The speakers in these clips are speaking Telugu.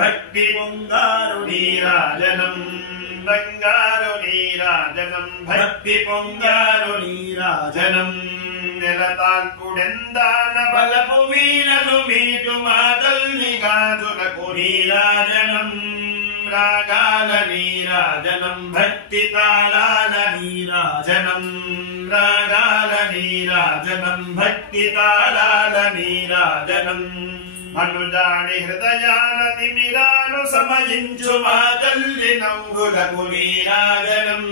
భక్తి పొంగారు నీరాజనం బంగారు నీరాజనం భక్తి పొంగారు నీరాజనం నెలతాల్పుడెందాన బలపు వీణలు మీటు మా తల్లి గాజులకు నీరాజనం రాగాల నీరాజనం భక్తి తాళాల నీరాజనం రాగాల నీరాజనం భక్తి తాళాల నీరాజనం అనుజాని హృదయాన తిమిరాను సమయించు మా తల్లి నవ్వులకు నీరాజనం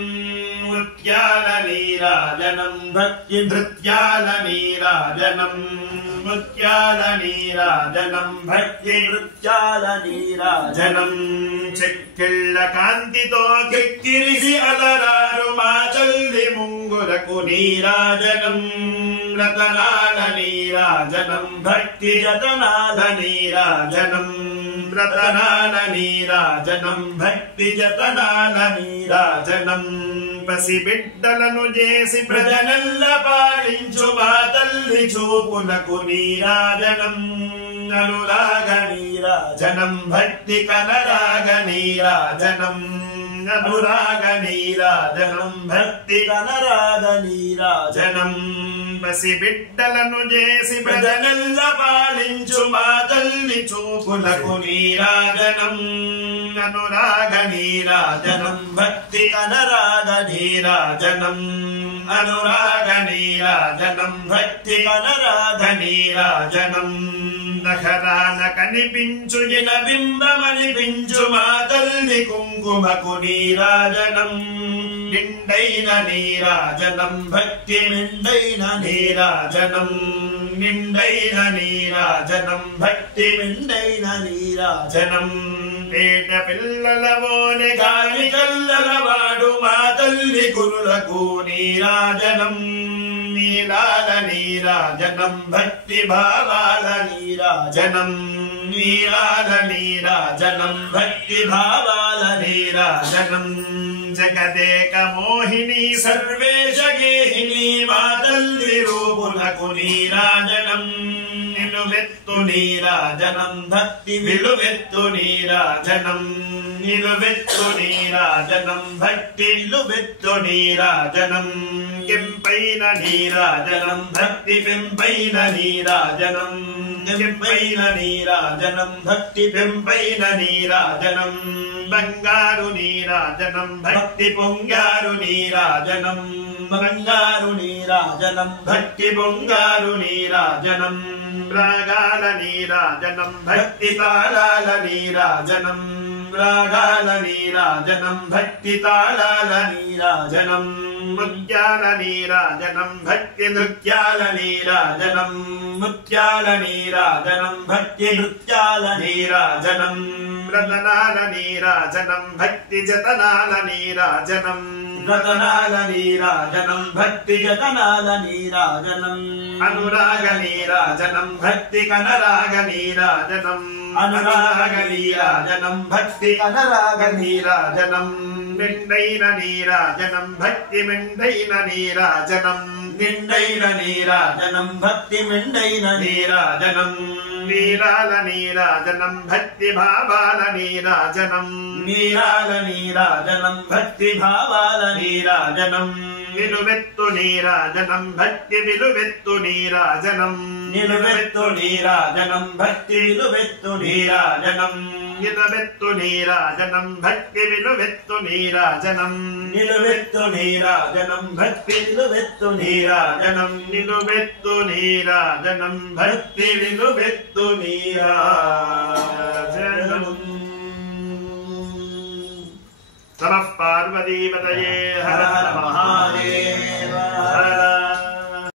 ముత్యాల నీరాజనం భక్తి నృత్యాల నీరాజనం ముత్యాల నీరాజనం భక్తి నృత్యాల నీరాజనం చెక్కిళ్ళ కాంతితో కెక్కిరిసి అలరారు మా తల్లి ముంగులకు నీరాజనం రతనాల నీరాజనం భక్తి జతనాల నీరాజనం రతనాల నీరాజనం భక్తి జతనాల నీరాజనం పసిబిడ్డలను చేసి ప్రజనెల్ల పాలించు మా తల్లి చూపులకు నీరాజనం అనురాగ నీరాజనం భక్తి కనరాగ నీరాజనం అనురాగ నీరాజనం భక్తి కనరాగ నీరాజనం పసిబిడ్డలను చేసి ప్రజనెల్ల పాలించు మా తల్లి చూపులకు నీరాజనం అనురాగ నీరాజనం భక్తి కనరాగ నీరాజనం అనురాగ నీరాజనం భక్తి కనరాగ నీరాజనం నఖరాన కనిపించు ఇన బింబమనిపించు మా తల్లి కుంకుమకు నీరాజనం నిండైన నీరాజనం భక్తి నిండైన నీరాజనం నిండైన నీరాజనం భక్తి నిండైన నీరాజనం పేట పిల్లలవోనే గాలి కల్లలవాడు మా తల్లి కురులకు నీరాజనం నీలాల నీరాజనం భక్తి భావాల నీరాజనం నీలాల నీరాజనం భక్తి భావాల నీరాజనం జగదేక మోహిని సర్వేశ గేహిని మా తల్లి రూపులకు నీరాజనం నిలువెత్తు నీరాజనం భక్తి విలువెత్తు నీరాజనం నిలువెత్తు నీరాజనం భక్తి నిలువెత్తు నీరాజనం కెంపైన నీరాజనం భక్తి పెంపైన నీరాజనం కెంపైన నీరాజనం భక్తి పెంపైన నీరాజనం బంగారు నీరాజనం భక్తి పొంగారు నీరాజనం బంగారు నీరాజనం భక్తి పొంగారు నీరాజనం రాగాల నీరాజనం భక్తి తాళాల నీరాజనం రాగాల నీరాజనం భక్తి తాళాల నీరాజనం ముత్యాల నీరాజనం భక్తి నృత్యాల నీరాజనం ముత్యాల నీరాజనం భక్తి నృత్యాల నీరాజనం రతనాల నీరాజనం భక్తి జతనాల నీరాజనం రతనాల నీరాజనం భక్తి జతనాల నీరాజనం అనురాగ నీరాజనం భక్తి కనరాగ నీరాజనం అనురాగ నీరాజనం భక్తి కనరాగ నీరాజనం నిండైన నీరాజనం భక్తి మెండైన నీరాజనం నిండైన నీరాజనం భక్తి మెండైన నీరాజనం నీరాల నీరాజనం భక్తి భావాల నీరాజనం నీరాల నీరాజనం భక్తి భావాల నీరాజనం నిలువెత్తు నీరాజనం భక్తి విలువెత్తు నీరాజనం నిలువెత్తు నీరాజనం భక్తి విలువెత్తు నీరాజనం నిలువెత్తు నీరాజనం భక్తి విలువెత్తు నీరాజనం నిలువెత్తు నీరాజనం భక్తి విలువెత్తు నీరాజనం నిలువెత్తు నీరాజనం భక్తి విలువెత్తు నీరాజనం నమః పార్వతీపతయే హర హర మహాదేవ